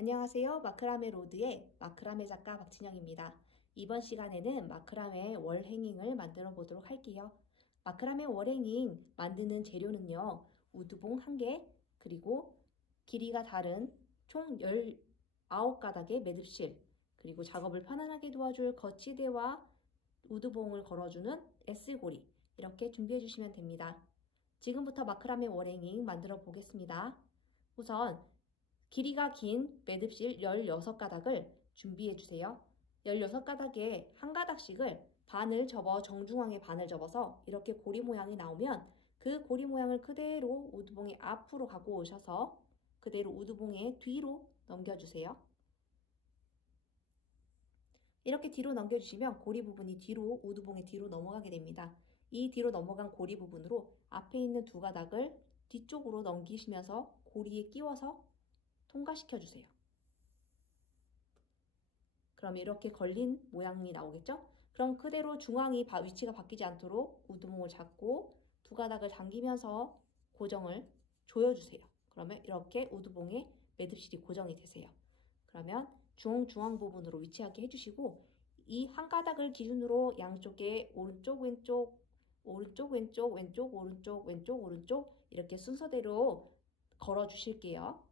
안녕하세요. 마크라메 로드의 마크라메 작가 박진영입니다. 이번 시간에는 마크라메 월행잉을 만들어 보도록 할게요. 마크라메 월행잉 만드는 재료는요. 우드봉 1개, 그리고 길이가 다른 총 19가닥의 매듭실, 그리고 작업을 편안하게 도와줄 거치대와 우드봉을 걸어주는 S고리, 이렇게 준비해 주시면 됩니다. 지금부터 마크라메 월행잉 만들어 보겠습니다. 우선 길이가 긴 매듭실 16가닥을 준비해 주세요. 16가닥에 한 가닥씩을 반을 접어 정중앙에 반을 접어서 이렇게 고리 모양이 나오면 그 고리 모양을 그대로 우드봉의 앞으로 갖고 오셔서 그대로 우드봉의 뒤로 넘겨주세요. 이렇게 뒤로 넘겨주시면 고리 부분이 뒤로 우드봉의 뒤로 넘어가게 됩니다. 이 뒤로 넘어간 고리 부분으로 앞에 있는 2가닥을 뒤쪽으로 넘기시면서 고리에 끼워서 통과시켜 주세요. 그럼 이렇게 걸린 모양이 나오겠죠? 그럼 그대로 중앙이 위치가 바뀌지 않도록 우드봉을 잡고 2가닥을 당기면서 고정을 조여주세요. 그러면 이렇게 우드봉에 매듭실이 고정이 되세요. 그러면 중앙 부분으로 위치하게 해주시고 이 한 가닥을 기준으로 양쪽에 오른쪽 왼쪽 오른쪽 왼쪽 왼쪽 오른쪽 왼쪽 오른쪽 이렇게 순서대로 걸어 주실게요.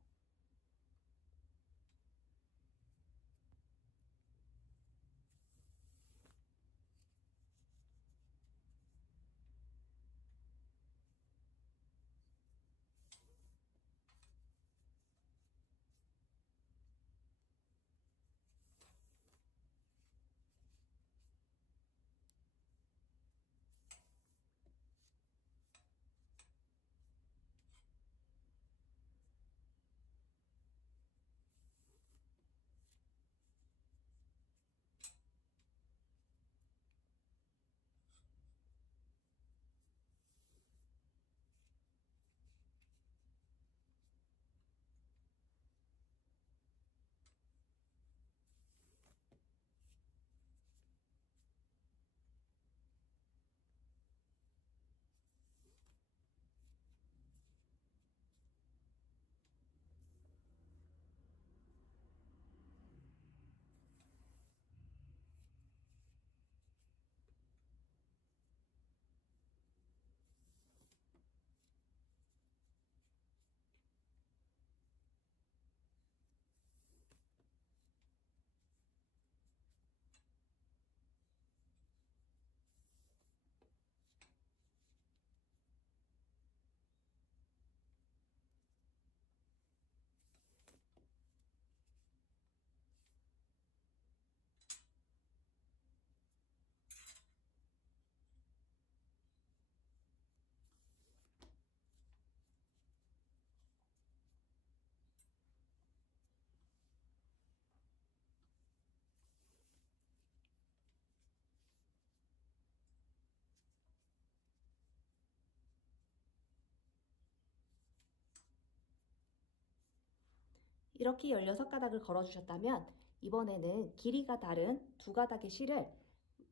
이렇게 16가닥을 걸어주셨다면 이번에는 길이가 다른 2가닥의 실을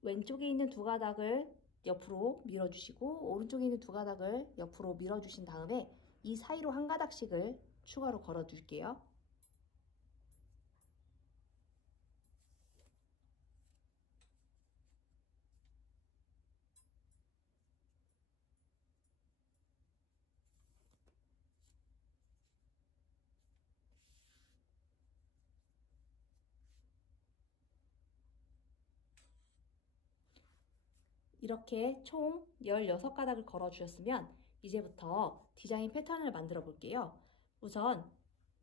왼쪽에 있는 2가닥을 옆으로 밀어주시고 오른쪽에 있는 2가닥을 옆으로 밀어주신 다음에 이 사이로 한 가닥씩을 추가로 걸어줄게요. 이렇게 총 16가닥을 걸어주셨으면 이제부터 디자인 패턴을 만들어 볼게요. 우선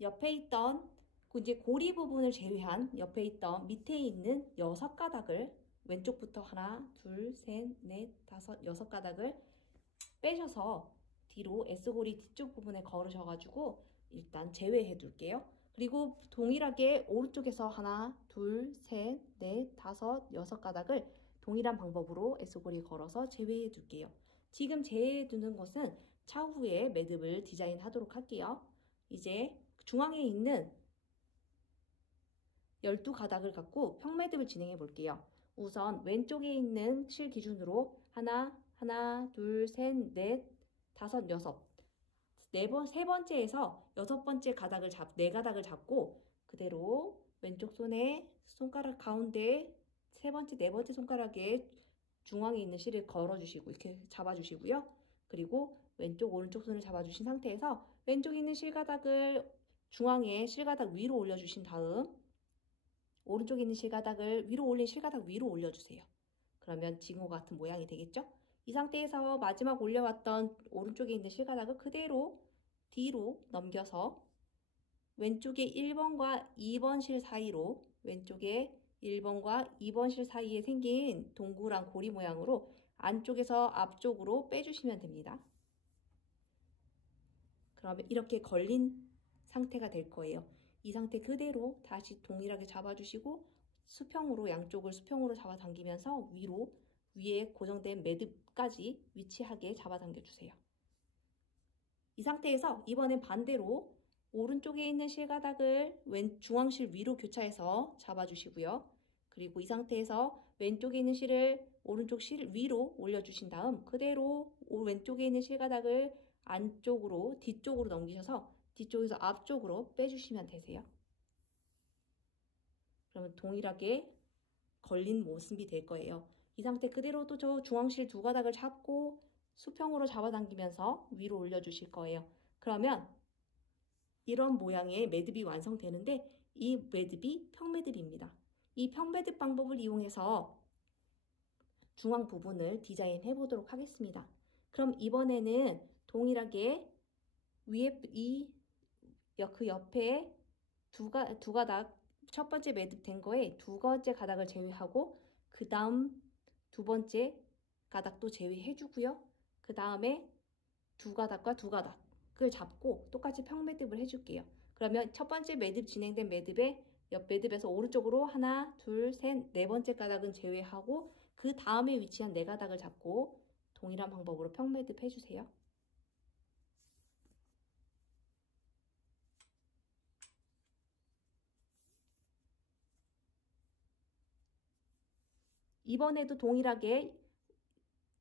옆에 있던 이제 고리 부분을 제외한 옆에 있던 밑에 있는 6가닥을 왼쪽부터 하나, 둘, 셋, 넷, 다섯, 6가닥을 빼셔서 뒤로 S고리 뒤쪽 부분에 걸으셔가지고 일단 제외해 둘게요. 그리고 동일하게 오른쪽에서 하나, 둘, 셋, 넷, 다섯, 6가닥을 동일한 방법으로 S고리 걸어서 제외해 둘게요. 지금 제외해 두는 것은 차후에 매듭을 디자인하도록 할게요. 이제 중앙에 있는 12가닥을 갖고 평매듭을 진행해 볼게요. 우선 왼쪽에 있는 실 기준으로 하나, 둘, 셋, 넷, 다섯, 여섯. 세 번째에서 6번째 가닥을 4가닥을 잡고 그대로 왼쪽 손에 손가락 가운데 세 번째, 네 번째 손가락에 중앙에 있는 실을 걸어주시고 이렇게 잡아주시고요. 그리고 왼쪽, 오른쪽 손을 잡아주신 상태에서 왼쪽에 있는 실가닥을 중앙에 실가닥 위로 올려주신 다음 오른쪽에 있는 실가닥을 위로 올린 실가닥 위로 올려주세요. 그러면 지금과 같은 모양이 되겠죠? 이 상태에서 마지막 올려왔던 오른쪽에 있는 실가닥을 그대로 뒤로 넘겨서 왼쪽에 1번과 2번 실 사이로 왼쪽에 1번과 2번 실 사이에 생긴 동그란 고리 모양으로 안쪽에서 앞쪽으로 빼주시면 됩니다. 그러면 이렇게 걸린 상태가 될 거예요. 이 상태 그대로 다시 동일하게 잡아주시고 수평으로 양쪽을 수평으로 잡아당기면서 위로 위에 고정된 매듭까지 위치하게 잡아당겨주세요. 이 상태에서 이번엔 반대로 오른쪽에 있는 실가닥을 중앙실 위로 교차해서 잡아주시고요. 그리고 이 상태에서 왼쪽에 있는 실을 오른쪽 실 위로 올려주신 다음 그대로 왼쪽에 있는 실가닥을 안쪽으로 뒤쪽으로 넘기셔서 뒤쪽에서 앞쪽으로 빼주시면 되세요. 그러면 동일하게 걸린 모습이 될 거예요. 이 상태 그대로 또 저 중앙실 두 가닥을 잡고 수평으로 잡아당기면서 위로 올려주실 거예요. 그러면 이런 모양의 매듭이 완성되는데 이 매듭이 평매듭입니다. 이 평매듭 방법을 이용해서 중앙 부분을 디자인해 보도록 하겠습니다. 그럼 이번에는 동일하게 위에 그 옆에 두 가닥 첫 번째 매듭 된 거에 두 번째 가닥을 제외하고 그 다음 두 번째 가닥도 제외해 주고요. 그 다음에 두 가닥과 두 가닥을 잡고 똑같이 평매듭을 해줄게요. 그러면 첫 번째 매듭 진행된 매듭에 옆 매듭에서 오른쪽으로 하나, 둘, 셋, 네 번째 가닥은 제외하고 그 다음에 위치한 네 가닥을 잡고 동일한 방법으로 평매듭 해주세요. 이번에도 동일하게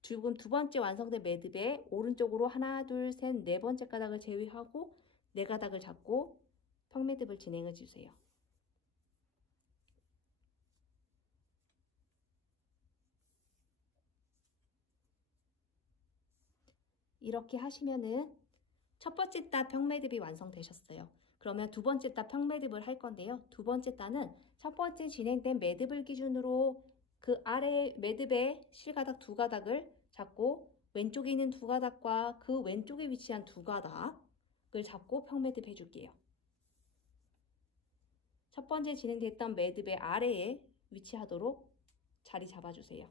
지금 두 번째 완성된 매듭에 오른쪽으로 하나, 둘, 셋, 네 번째 가닥을 제외하고 네 가닥을 잡고 평매듭을 진행해 주세요. 이렇게 하시면은 첫 번째 따 평매듭이 완성되셨어요. 그러면 두 번째 따 평매듭을 할 건데요. 두 번째 따는 첫 번째 진행된 매듭을 기준으로 그 아래 매듭에 실가닥 두 가닥을 잡고 왼쪽에 있는 두 가닥과 그 왼쪽에 위치한 두 가닥을 잡고 평매듭 해줄게요. 첫 번째 진행됐던 매듭의 아래에 위치하도록 자리 잡아주세요.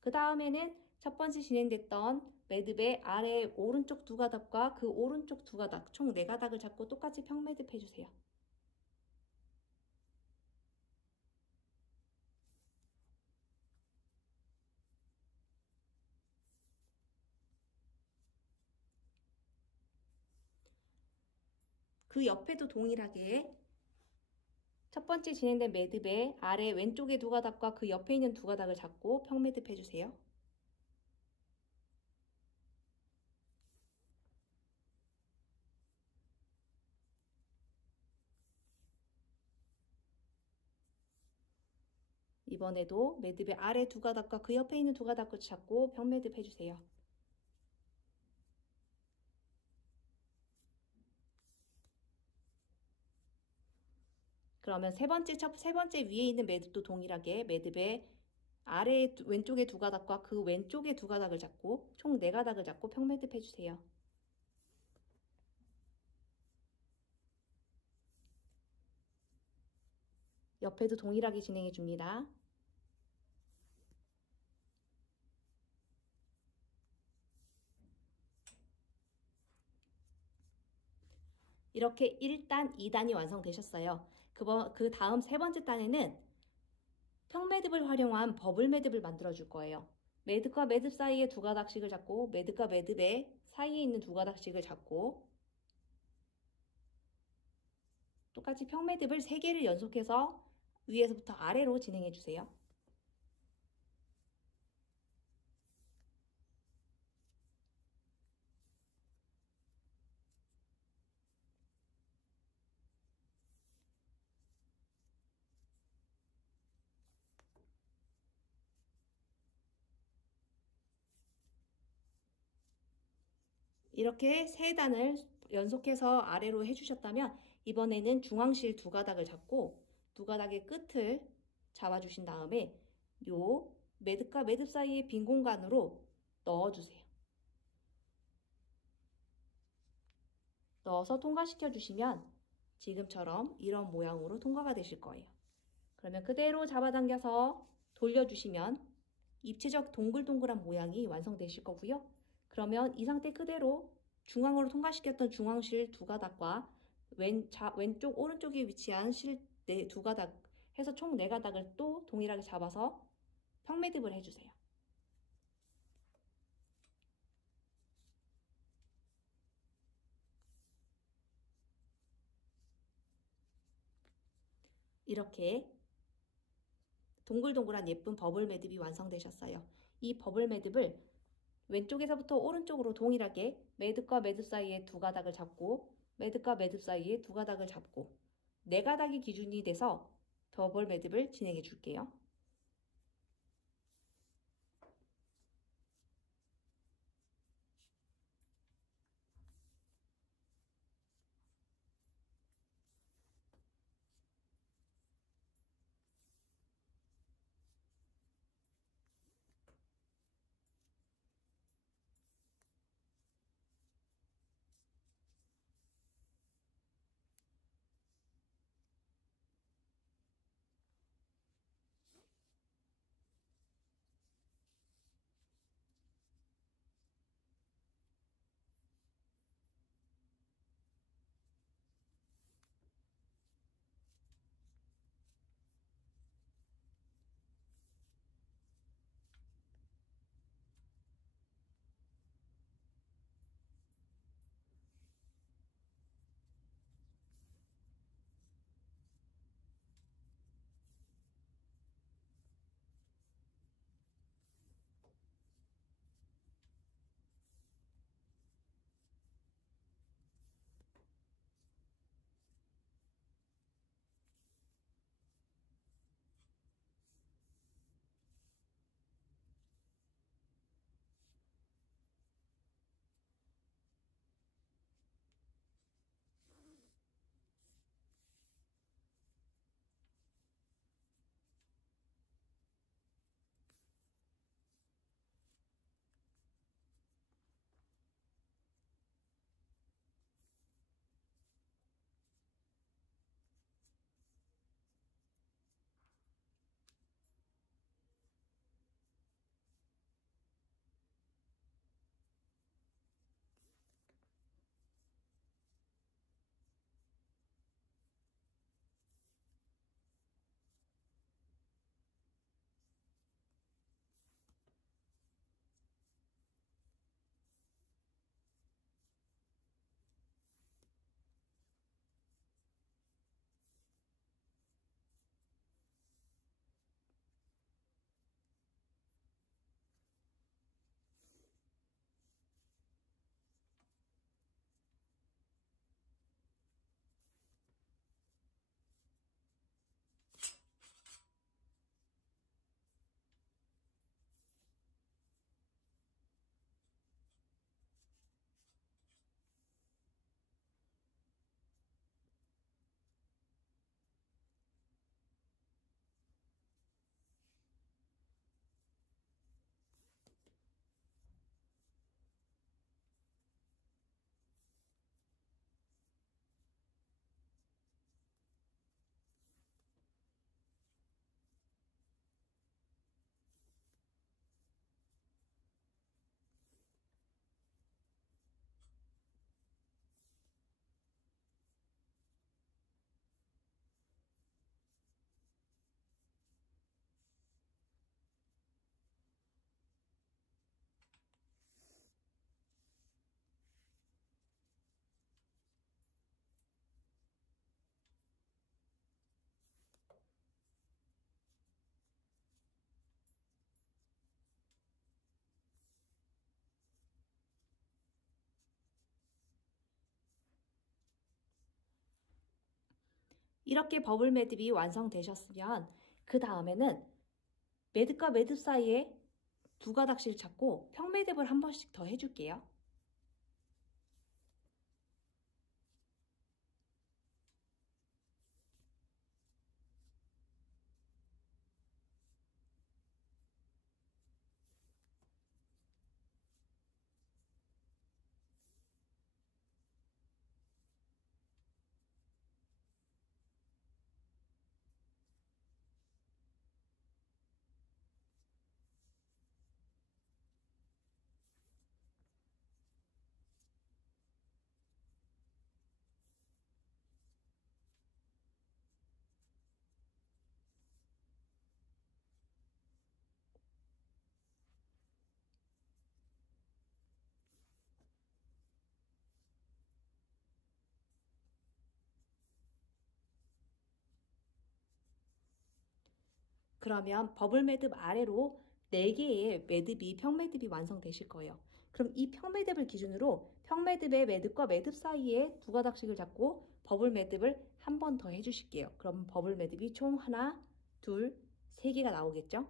그 다음에는 첫 번째 진행됐던 매듭의 아래 오른쪽 두 가닥과 그 오른쪽 두 가닥 총 네 가닥을 잡고 똑같이 평매듭 해주세요. 그 옆에도 동일하게 첫 번째 진행된 매듭의 아래 왼쪽의 두 가닥과 그 옆에 있는 두 가닥을 잡고 평매듭 해주세요. 이번에도 매듭의 아래 두 가닥과 그 옆에 있는 두 가닥을 잡고 평매듭 해주세요. 그러면 세 번째 위에 있는 매듭도 동일하게 매듭의 아래 왼쪽의 두 가닥과 그 왼쪽의 두 가닥을 잡고 총 네 가닥을 잡고 평매듭 해주세요. 옆에도 동일하게 진행해 줍니다. 이렇게 1단, 2단이 완성되셨어요. 그 다음 세 번째 단에는 평매듭을 활용한 버블 매듭을 만들어 줄 거예요. 매듭과 매듭 사이에 두 가닥씩을 잡고 매듭과 매듭의 사이에 있는 두 가닥씩을 잡고 똑같이 평매듭을 3개를 연속해서 위에서부터 아래로 진행해 주세요. 이렇게 세 단을 연속해서 아래로 해주셨다면 이번에는 중앙실 두 가닥을 잡고 두 가닥의 끝을 잡아주신 다음에 요 매듭과 매듭 사이의 빈 공간으로 넣어주세요. 넣어서 통과시켜 주시면 지금처럼 이런 모양으로 통과가 되실 거예요. 그러면 그대로 잡아당겨서 돌려주시면 입체적 동글동글한 모양이 완성되실 거고요. 그러면 이 상태 그대로 중앙으로 통과시켰던 중앙실 두 가닥과 왼쪽 오른쪽에 위치한 실 두 가닥 해서 총 4가닥을 또 동일하게 잡아서 평매듭을 해주세요. 이렇게 동글동글한 예쁜 버블 매듭이 완성되셨어요. 이 버블 매듭을 왼쪽에서부터 오른쪽으로 동일하게 매듭과 매듭 사이에 두 가닥을 잡고 매듭과 매듭 사이에 두 가닥을 잡고 4가닥이 기준이 돼서 버블 매듭을 진행해 줄게요. 이렇게 버블 매듭이 완성되셨으면 그 다음에는 매듭과 매듭 사이에 두 가닥씩 잡고 평매듭을 한 번씩 더 해줄게요. 그러면 버블 매듭 아래로 4개의 매듭이 평매듭이 완성되실 거예요. 그럼 이 평매듭을 기준으로 평매듭의 매듭과 매듭 사이에 2가닥씩을 잡고 버블 매듭을 한 번 더 해주실게요. 그럼 버블 매듭이 총 하나, 둘, 3개가 나오겠죠?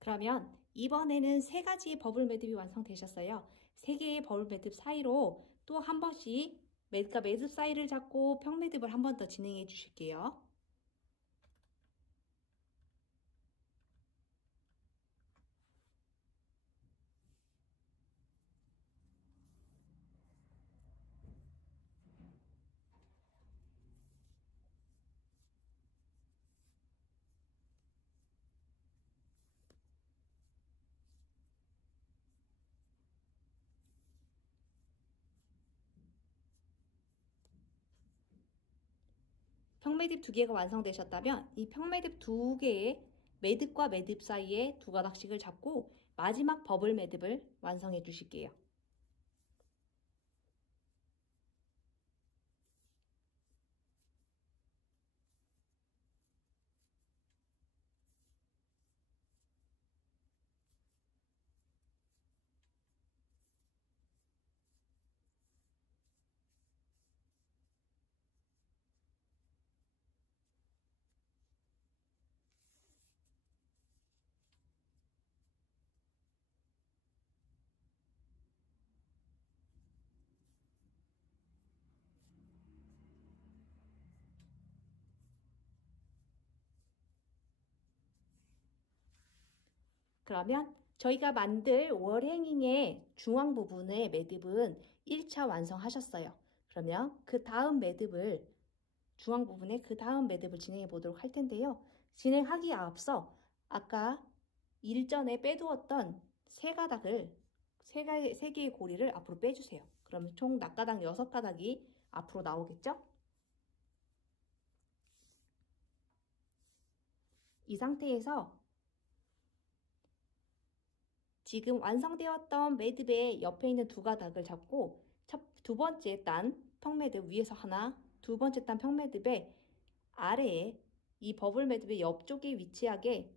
그러면 이번에는 3가지의 버블 매듭이 완성되셨어요. 3개의 버블 매듭 사이로 또 한 번씩 매듭과 매듭 사이를 잡고 평매듭을 한 번 더 진행해 주실게요. 평매듭 2개가 완성되셨다면 이 평매듭 2개의 매듭과 매듭 사이에 2가닥씩을 잡고 마지막 버블 매듭을 완성해 주실게요. 그러면 저희가 만들 월행잉의 중앙 부분의 매듭은 1차 완성하셨어요. 그러면 그 다음 매듭을 중앙 부분에 그 다음 매듭을 진행해 보도록 할 텐데요. 진행하기에 앞서 아까 일전에 빼두었던 3가닥을 3개의 고리를 앞으로 빼주세요. 그러면 총 낫가닥 6가닥이 앞으로 나오겠죠? 이 상태에서 지금 완성되었던 매듭의 옆에 있는 2가닥을 잡고 두 번째 단 평매듭 위에서 하나, 두 번째 단 평매듭의 아래에 이 버블 매듭의 옆쪽에 위치하게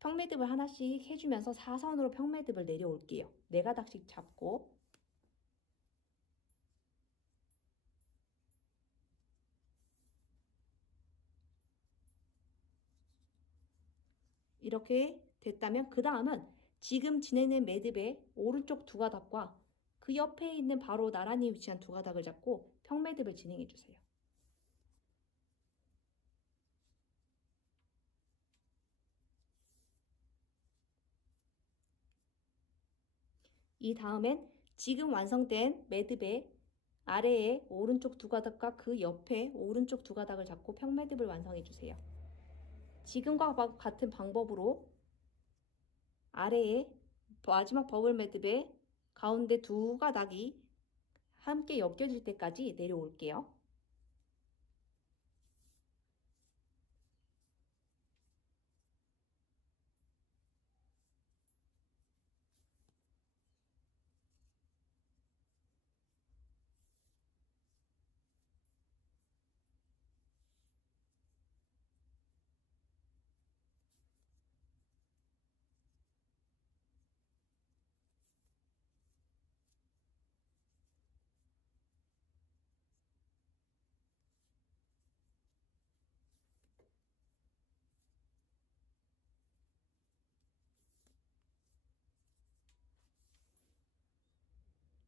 평매듭을 하나씩 해주면서 사선으로 평매듭을 내려올게요. 4가닥씩 잡고 이렇게 됐다면 그 다음은 지금 진행된 매듭의 오른쪽 두 가닥과 그 옆에 있는 바로 나란히 위치한 두 가닥을 잡고 평매듭을 진행해 주세요. 이 다음엔 지금 완성된 매듭의 아래에 오른쪽 두 가닥과 그 옆에 오른쪽 두 가닥을 잡고 평매듭을 완성해 주세요. 지금과 같은 방법으로 아래에 마지막 버블 매듭의 가운데 두 가닥이 함께 엮여질 때까지 내려올게요.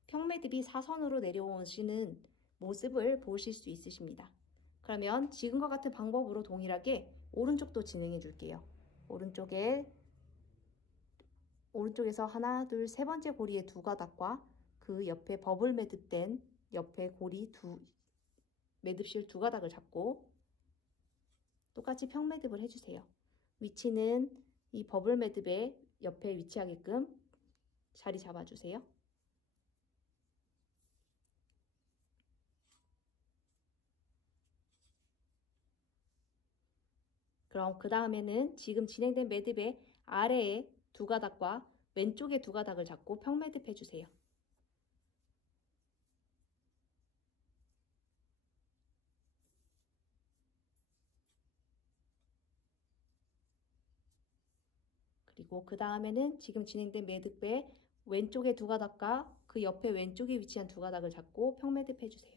평매듭이 사선으로 내려오시는 모습을 보실 수 있으십니다. 그러면 지금과 같은 방법으로 동일하게 오른쪽도 진행해 줄게요. 오른쪽에서 하나, 둘, 세 번째 고리의 두 가닥과 그 옆에 버블 매듭된 옆에 고리 매듭실 두 가닥을 잡고 똑같이 평매듭을 해주세요. 위치는 이 버블 매듭의 옆에 위치하게끔 자리 잡아주세요. 그럼 그 다음에는 지금 진행된 매듭의 아래에 두 가닥과 왼쪽에 두 가닥을 잡고 평매듭 해주세요. 그리고 그 다음에는 지금 진행된 매듭의 왼쪽에 두 가닥과 그 옆에 왼쪽에 위치한 두 가닥을 잡고 평매듭 해주세요.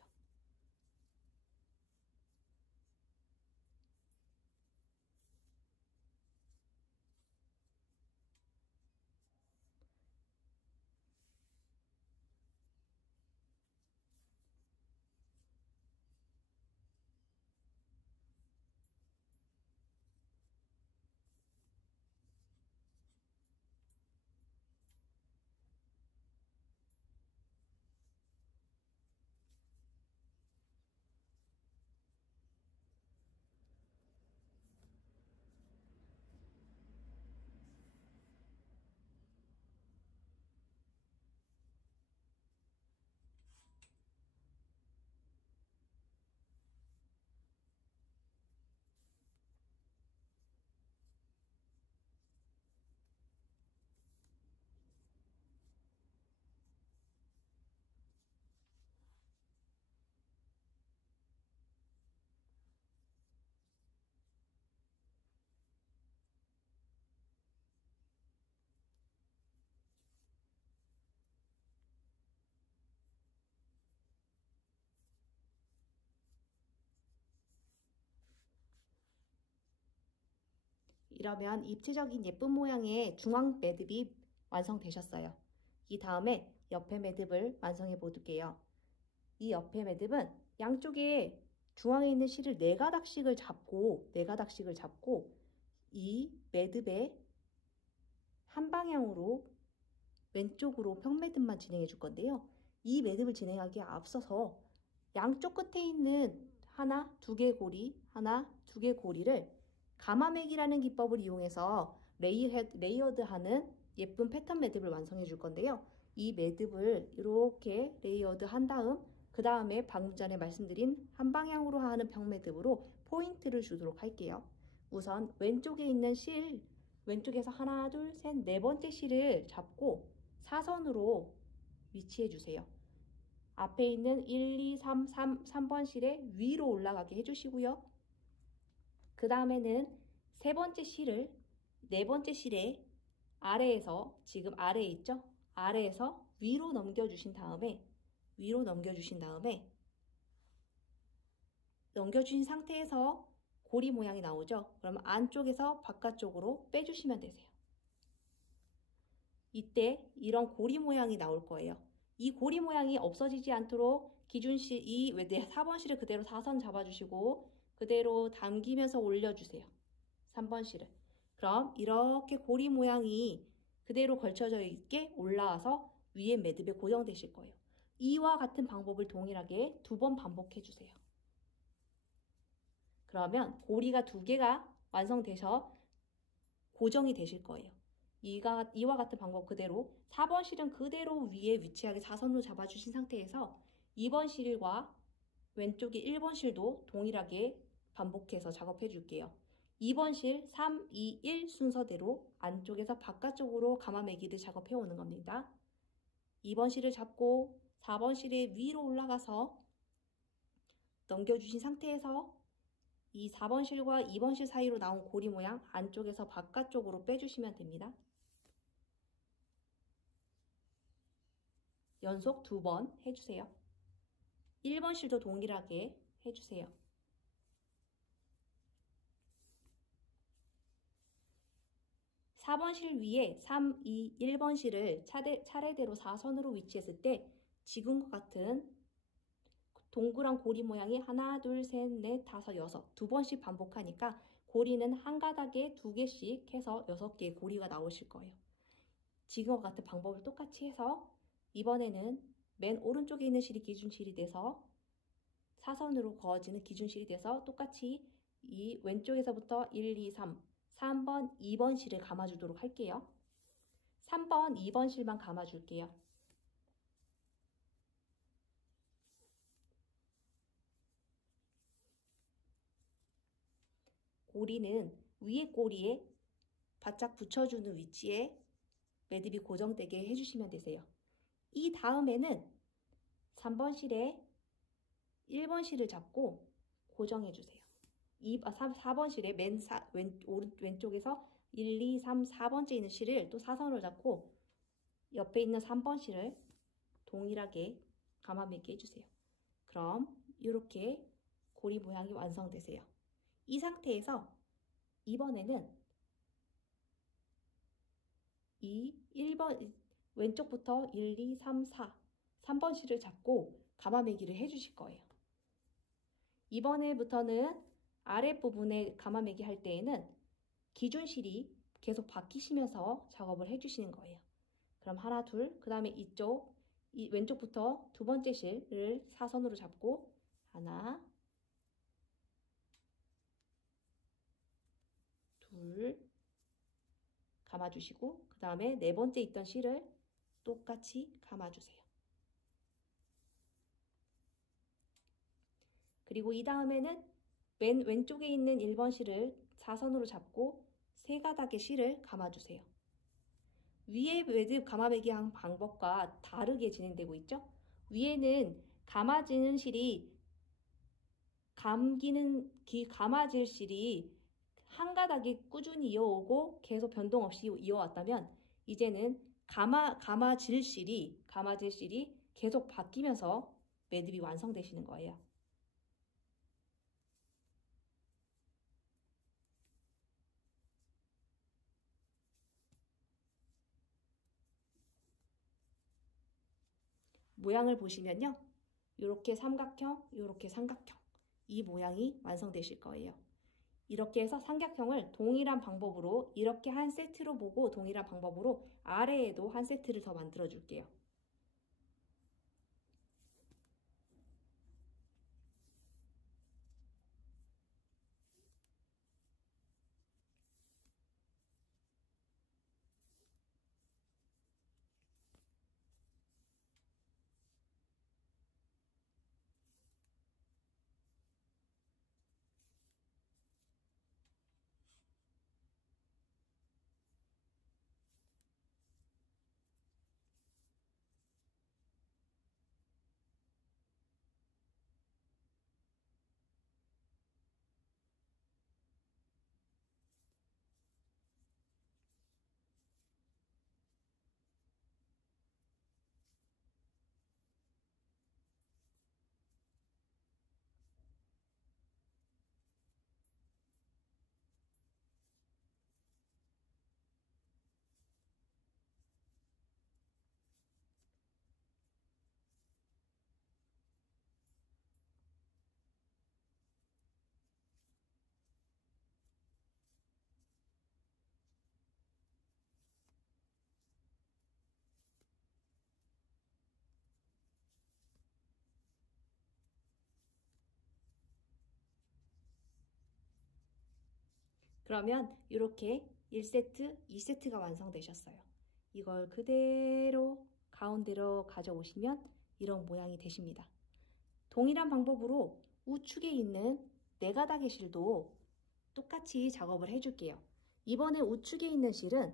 이러면 입체적인 예쁜 모양의 중앙 매듭이 완성되셨어요. 이 다음에 옆에 매듭을 완성해 볼게요. 이 옆에 매듭은 양쪽에 중앙에 있는 실을 네 가닥씩을 잡고 이 매듭의 한 방향으로 왼쪽으로 평매듭만 진행해 줄 건데요. 이 매듭을 진행하기에 앞서서 양쪽 끝에 있는 하나, 두 개 고리, 하나, 두 개 고리를 가마매기라는 기법을 이용해서 레이어드하는 예쁜 패턴 매듭을 완성해 줄 건데요. 이 매듭을 이렇게 레이어드 한 다음 그 다음에 방금 전에 말씀드린 한 방향으로 하는 평매듭으로 포인트를 주도록 할게요. 우선 왼쪽에 있는 실, 왼쪽에서 하나, 둘, 셋, 네 번째 실을 잡고 사선으로 위치해 주세요. 앞에 있는 1, 2, 3번 실에 위로 올라가게 해주시고요. 그 다음에는 세 번째 실을 네 번째 실에 아래에서 지금 아래에 있죠? 아래에서 위로 넘겨주신 다음에 넘겨주신 상태에서 고리 모양이 나오죠? 그럼 안쪽에서 바깥쪽으로 빼주시면 되세요. 이때 이런 고리 모양이 나올 거예요. 이 고리 모양이 없어지지 않도록 기준실, 이 4번 실을 그대로 사선 잡아주시고 그대로 당기면서 올려주세요. 3번 실을. 그럼 이렇게 고리 모양이 그대로 걸쳐져 있게 올라와서 위에 매듭에 고정되실 거예요. 이와 같은 방법을 동일하게 2번 반복해 주세요. 그러면 고리가 2개가 완성돼서 고정이 되실 거예요. 이와 같은 방법 그대로 4번 실은 그대로 위에 위치하게 사선으로 잡아주신 상태에서 2번 실과 왼쪽의 1번 실도 동일하게 반복해서 작업해 줄게요. 2번 실 3, 2, 1 순서대로 안쪽에서 바깥쪽으로 감아매기를 작업해 오는 겁니다. 2번 실을 잡고 4번 실에 위로 올라가서 넘겨주신 상태에서 이 4번 실과 2번 실 사이로 나온 고리 모양 안쪽에서 바깥쪽으로 빼주시면 됩니다. 연속 2번 해주세요. 1번 실도 동일하게 해주세요. 4번 실 위에 3, 2, 1번 실을 차례대로 사선으로 위치했을 때 지금과 같은 동그란 고리 모양이 하나, 둘, 셋, 넷, 다섯, 여섯 2번씩 반복하니까 고리는 한 가닥에 2개씩 해서 6개의 고리가 나오실 거예요. 지금과 같은 방법을 똑같이 해서 이번에는 맨 오른쪽에 있는 실이 기준실이 돼서 사선으로 그어지는 기준실이 돼서 똑같이 이 왼쪽에서부터 1, 2, 3번, 2번 실을 감아주도록 할게요. 3번, 2번 실만 감아줄게요. 고리는 위에 꼬리에 바짝 붙여주는 위치에 매듭이 고정되게 해주시면 되세요. 이 다음에는 3번 실에 1번 실을 잡고 고정해주세요. 4번 실에 왼쪽에서 1, 2, 3, 4번째 있는 실을 또 사선으로 잡고 옆에 있는 3번 실을 동일하게 감아매기 해주세요. 그럼 이렇게 고리 모양이 완성되세요. 이 상태에서 이번에는 이 1번 왼쪽부터 1, 2, 3, 4 3번 실을 잡고 감아매기를 해주실 거예요. 이번에부터는 아랫부분에 감아매기 할 때에는 기준실이 계속 바뀌시면서 작업을 해주시는 거예요. 그럼 하나, 둘, 그 다음에 이 왼쪽부터 2번째 실을 사선으로 잡고 하나, 둘 감아주시고 그 다음에 4번째 있던 실을 똑같이 감아주세요. 그리고 이 다음에는 맨 왼쪽에 있는 1번 실을 사선으로 잡고 3가닥의 실을 감아주세요. 위에 매듭 감아매기 한 방법과 다르게 진행되고 있죠? 위에는 감아지는 실이 감아질 실이 한 가닥이 꾸준히 이어오고 계속 변동 없이 이어왔다면 이제는 감아질 실이 계속 바뀌면서 매듭이 완성되시는 거예요. 모양을 보시면요. 이렇게 삼각형, 이렇게 삼각형 이 모양이 완성되실 거예요. 이렇게 해서 삼각형을 동일한 방법으로 이렇게 한 세트로 보고 동일한 방법으로 아래에도 한 세트를 더 만들어 줄게요. 그러면 이렇게 1세트, 2세트가 완성되셨어요. 이걸 그대로 가운데로 가져오시면 이런 모양이 되십니다. 동일한 방법으로 우측에 있는 네가닥의 실도 똑같이 작업을 해줄게요. 이번에 우측에 있는 실은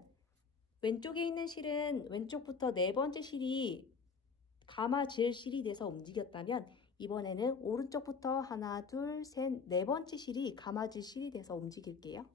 왼쪽에 있는 실은 왼쪽부터 네 번째 실이 감아질 실이 돼서 움직였다면 이번에는 오른쪽부터 하나, 둘, 셋, 네 번째 실이 감아질 실이 돼서 움직일게요.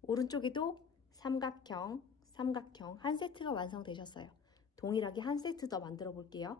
오른쪽에도 삼각형, 삼각형 한 세트가 완성되셨어요. 동일하게 한 세트 더 만들어 볼게요.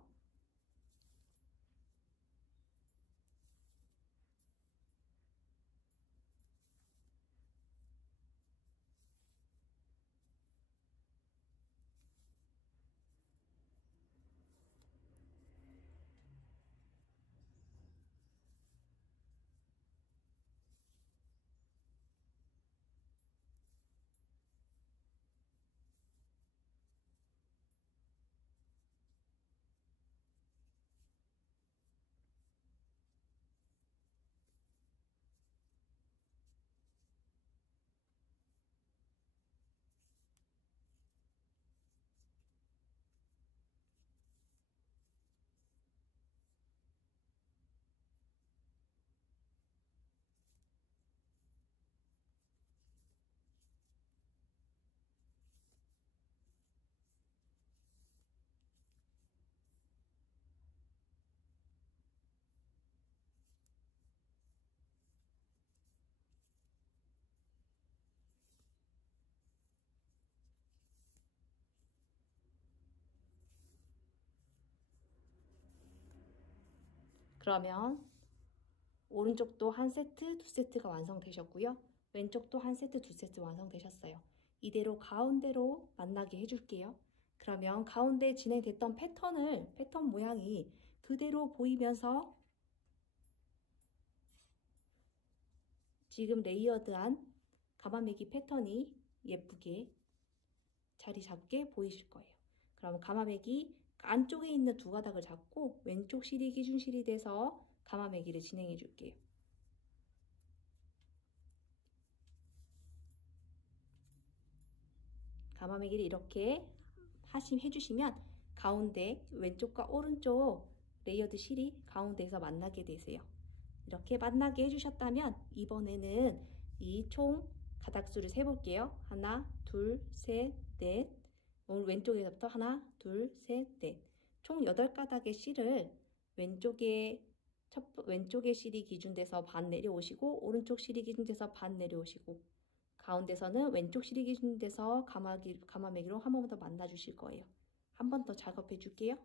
그러면 오른쪽도 한 세트, 두 세트가 완성되셨고요. 왼쪽도 한 세트, 두 세트 완성되셨어요. 이대로 가운데로 만나게 해줄게요. 그러면 가운데 진행됐던 패턴 모양이 그대로 보이면서 지금 레이어드한 가마매기 패턴이 예쁘게 자리 잡게 보이실 거예요. 그럼 가마매기 안쪽에 있는 두 가닥을 잡고 왼쪽 실이 기준실이 돼서 가마매기를 진행해 줄게요. 가마매기를 이렇게 해주시면 가운데 왼쪽과 오른쪽 레이어드 실이 가운데에서 만나게 되세요. 이렇게 만나게 해주셨다면 이번에는 이 총 가닥수를 세볼게요. 하나, 둘, 셋, 넷. 오늘 왼쪽에서부터 하나, 둘, 셋, 넷. 총 8가닥의 실을 왼쪽에 실이 기준돼서 반 내려오시고 오른쪽 실이 기준돼서 반 내려오시고 가운데서는 왼쪽 실이 기준돼서 가마매기로 한 번 더 만나 주실 거예요. 한 번 더 작업해 줄게요.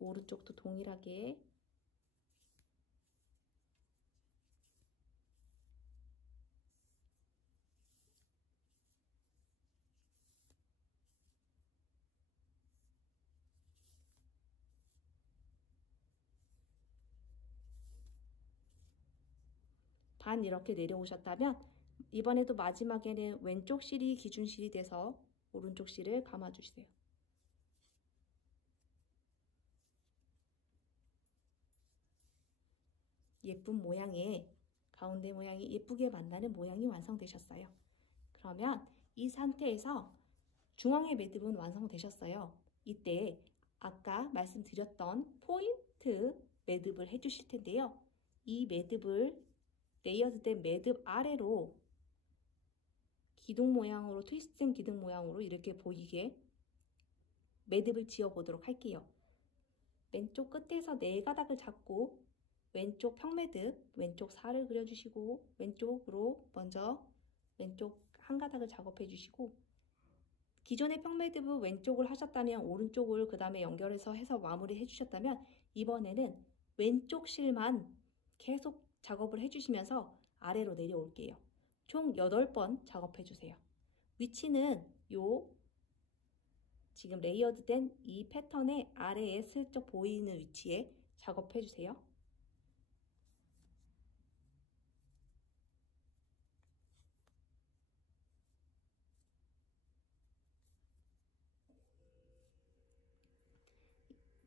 오른쪽도 동일하게 반 이렇게 내려오셨다면 이번에도 마지막에는 왼쪽 실이 기준실이 돼서 오른쪽 실을 감아주세요. 예쁜 모양의 가운데 모양이 예쁘게 만나는 모양이 완성되셨어요. 그러면 이 상태에서 중앙의 매듭은 완성되셨어요. 이때 아까 말씀드렸던 포인트 매듭을 해주실 텐데요. 이 매듭을 레이어드된 매듭 아래로 기둥 모양으로 트위스트된 기둥 모양으로 이렇게 보이게 매듭을 지어 보도록 할게요. 왼쪽 끝에서 4가닥을 잡고 왼쪽 평매듭, 왼쪽 살을 그려주시고 왼쪽으로 먼저 왼쪽 한 가닥을 작업해 주시고 기존의 평매듭은 왼쪽을 하셨다면 오른쪽을 그 다음에 연결해서 해서 마무리 해주셨다면 이번에는 왼쪽 실만 계속 작업을 해주시면서 아래로 내려올게요. 총 8번 작업해 주세요. 위치는 지금 레이어드된 이 패턴의 아래에 슬쩍 보이는 위치에 작업해 주세요.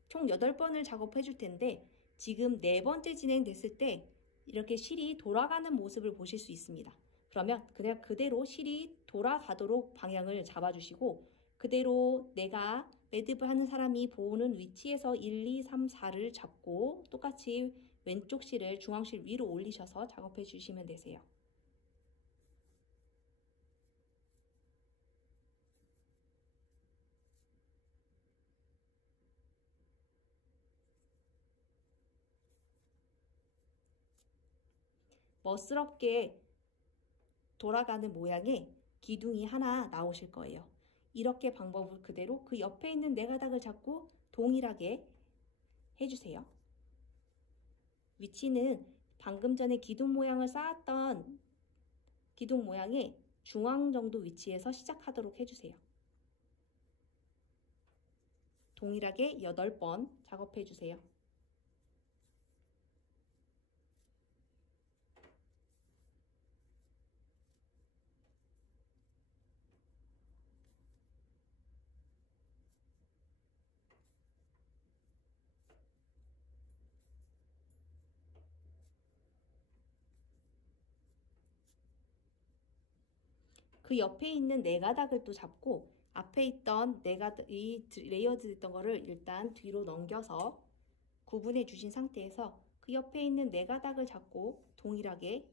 총 8번을 작업해 줄 텐데 지금 4번째 진행됐을 때 이렇게 실이 돌아가는 모습을 보실 수 있습니다. 그러면 그냥 그대로 실이 돌아가도록 방향을 잡아주시고 그대로 내가 매듭을 하는 사람이 보는 위치에서 1, 2, 3, 4를 잡고 똑같이 왼쪽 실을 중앙실 위로 올리셔서 작업해 주시면 되세요. 멋스럽게 돌아가는 모양의 기둥이 하나 나오실 거예요. 이렇게 방법을 그대로 그 옆에 있는 4가닥을 잡고 동일하게 해주세요. 위치는 방금 전에 기둥 모양을 쌓았던 기둥 모양의 중앙 정도 위치에서 시작하도록 해주세요. 동일하게 8번 작업해 주세요. 그 옆에 있는 4가닥을 또 잡고 앞에 있던 이 레이어드 됐던 거를 일단 뒤로 넘겨서 구분해 주신 상태에서 그 옆에 있는 4가닥을 잡고 동일하게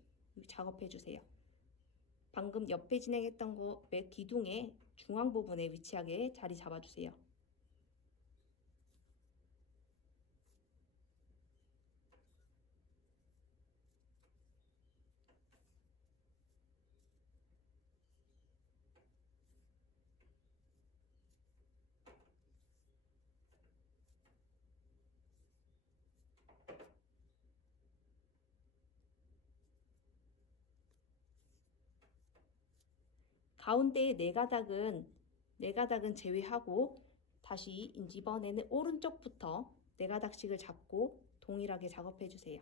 작업해 주세요. 방금 옆에 진행했던 거 기둥의 중앙 부분에 위치하게 자리 잡아 주세요. 가운데의 4가닥은 제외하고 다시 이번에는 오른쪽부터 4가닥씩을 잡고 동일하게 작업해 주세요.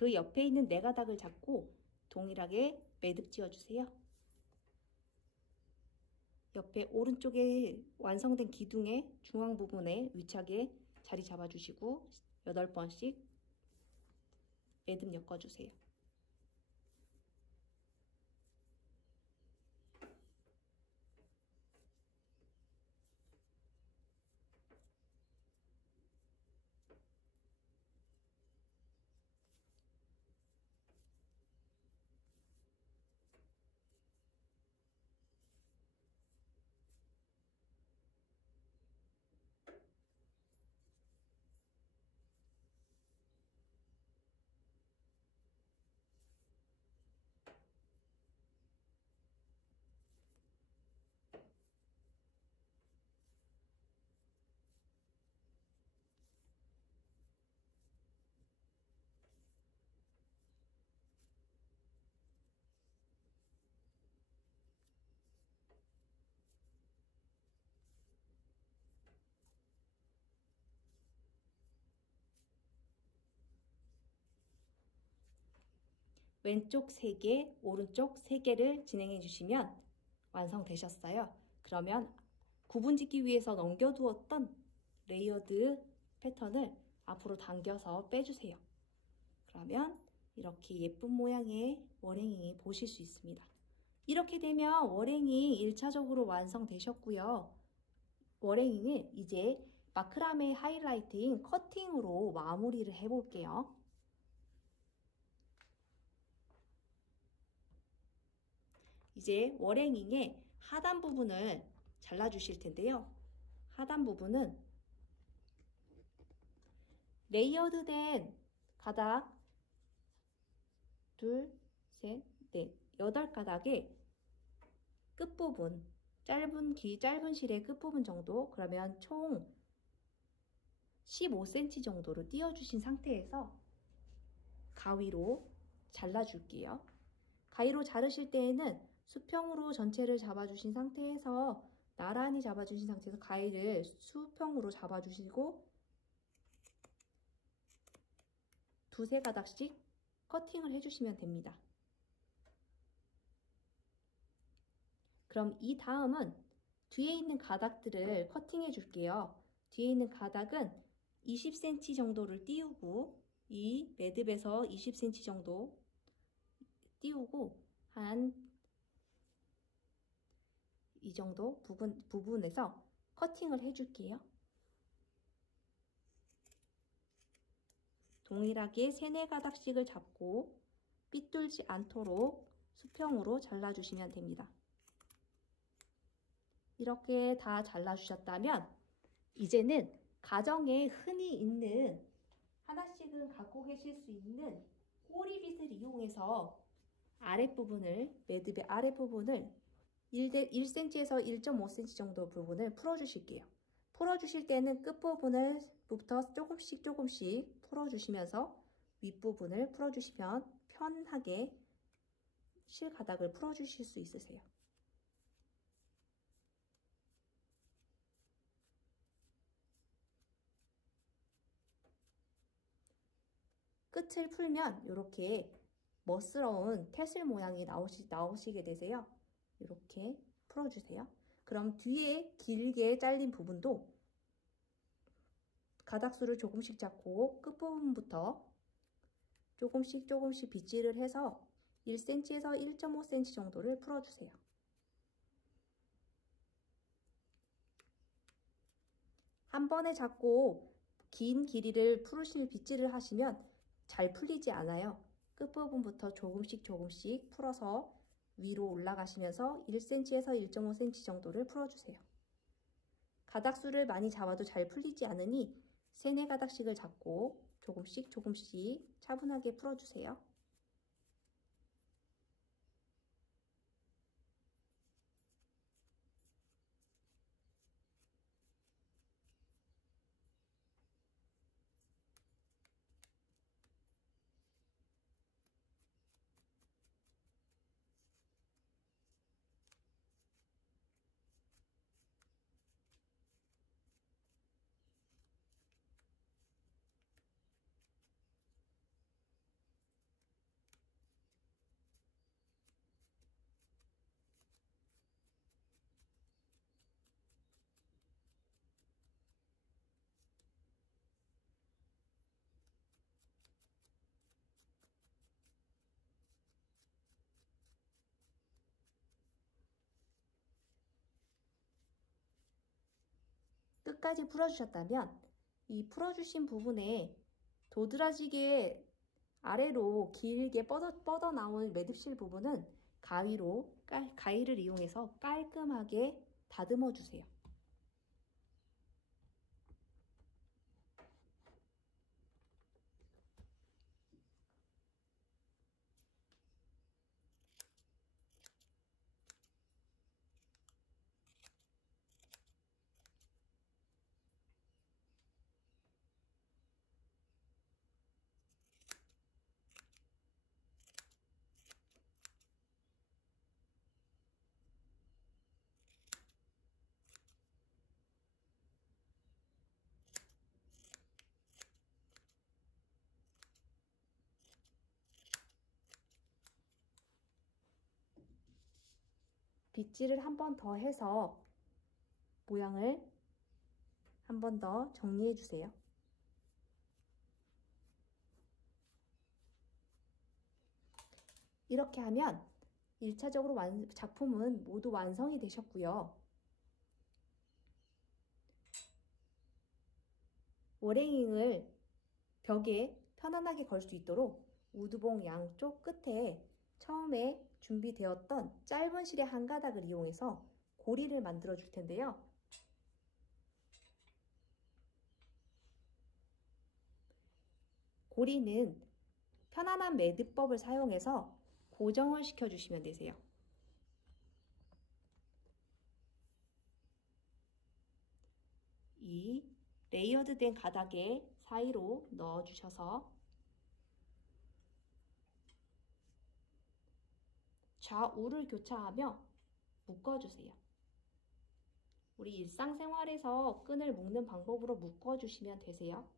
그 옆에 있는 4가닥을 잡고 동일하게 매듭 지어주세요. 옆에 오른쪽에 완성된 기둥의 중앙 부분에 위치하게 자리 잡아주시고 8번씩 매듭 엮어주세요. 왼쪽 3개, 오른쪽 3개를 진행해 주시면 완성되셨어요. 그러면 구분짓기 위해서 넘겨두었던 레이어드 패턴을 앞으로 당겨서 빼주세요. 그러면 이렇게 예쁜 모양의 월행잉이 보실 수 있습니다. 이렇게 되면 월행잉 1차적으로 완성되셨고요. 월행잉을 이제 마크라메 하이라이트인 커팅으로 마무리를 해볼게요. 이제 월행잉의 하단 부분을 잘라주실 텐데요. 하단 부분은 레이어드된 가닥 둘, 셋, 넷, 8가닥의 끝부분, 짧은 실의 끝부분 정도, 그러면 총 15cm 정도로 띄워주신 상태에서 가위로 잘라줄게요. 가위로 자르실 때에는 수평으로 전체를 잡아주신 상태에서 나란히 잡아주신 상태에서 가위를 수평으로 잡아주시고 두세 가닥씩 커팅을 해주시면 됩니다. 그럼 이 다음은 뒤에 있는 가닥들을 커팅해 줄게요. 뒤에 있는 가닥은 20cm 정도를 띄우고 이 매듭에서 20cm 정도 띄우고 한 이 정도 부분에서 커팅을 해줄게요. 동일하게 3-4가닥씩을 잡고 삐뚤지 않도록 수평으로 잘라주시면 됩니다. 이렇게 다 잘라주셨다면 이제는 가정에 흔히 있는 하나씩은 갖고 계실 수 있는 꼬리빗을 이용해서 아랫부분을, 매듭의 아랫부분을 1cm에서 1.5cm 정도 부분을 풀어주실게요. 풀어주실 때는 끝부분부터 조금씩 풀어주시면서 윗부분을 풀어주시면 편하게 실가닥을 풀어주실 수 있으세요. 끝을 풀면 이렇게 멋스러운 태슬 모양이 나오시게 되세요. 이렇게 풀어주세요. 그럼 뒤에 길게 잘린 부분도 가닥수를 조금씩 잡고 끝부분부터 조금씩 빗질을 해서 1cm에서 1.5cm 정도를 풀어주세요. 한 번에 잡고 긴 길이를 빗질을 하시면 잘 풀리지 않아요. 끝부분부터 조금씩 풀어서 위로 올라가시면서 1cm에서 1.5cm 정도를 풀어주세요. 가닥수를 많이 잡아도 잘 풀리지 않으니 3-4가닥씩을 잡고 조금씩 차분하게 풀어주세요. 끝까지 풀어주셨다면 이 풀어주신 부분에 도드라지게 아래로 길게 뻗어 나온 매듭실 부분은 가위를 이용해서 깔끔하게 다듬어 주세요. 빗질을 한 번 더 해서 모양을 한 번 더 정리해 주세요. 이렇게 하면 1차적으로 작품은 모두 완성이 되셨고요. 월행잉을 벽에 편안하게 걸 수 있도록 우드봉 양쪽 끝에 처음에 준비되었던 짧은 실의 한 가닥을 이용해서 고리를 만들어 줄 텐데요. 고리는 편안한 매듭법을 사용해서 고정을 시켜주시면 되세요. 이 레이어드된 가닥에 사이로 넣어주셔서 좌우를 교차하며 묶어주세요. 우리 일상생활에서 끈을 묶는 방법으로 묶어주시면 되세요.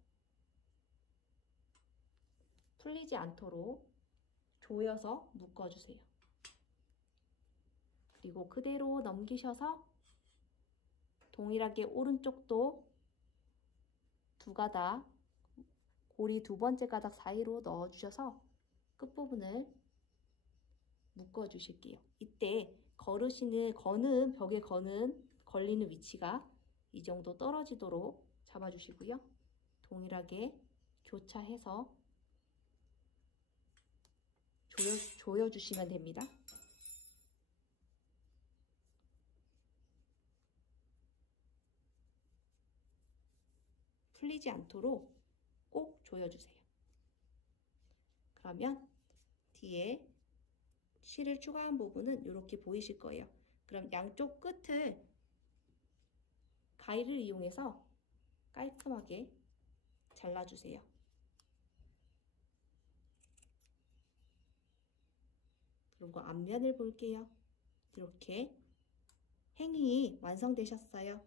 풀리지 않도록 조여서 묶어주세요. 그리고 그대로 넘기셔서 동일하게 오른쪽도 두 가닥, 고리 두 번째 가닥 사이로 넣어주셔서 끝부분을 묶어주실게요. 이때 거는 벽에 걸리는 위치가 이 정도 떨어지도록 잡아주시고요. 동일하게 교차해서 조여주시면 됩니다. 풀리지 않도록 꼭 조여주세요. 그러면 뒤에 실을 추가한 부분은 이렇게 보이실 거예요. 그럼 양쪽 끝을 가위를 이용해서 깔끔하게 잘라주세요. 그리고 앞면을 볼게요. 이렇게 행잉이 완성되셨어요.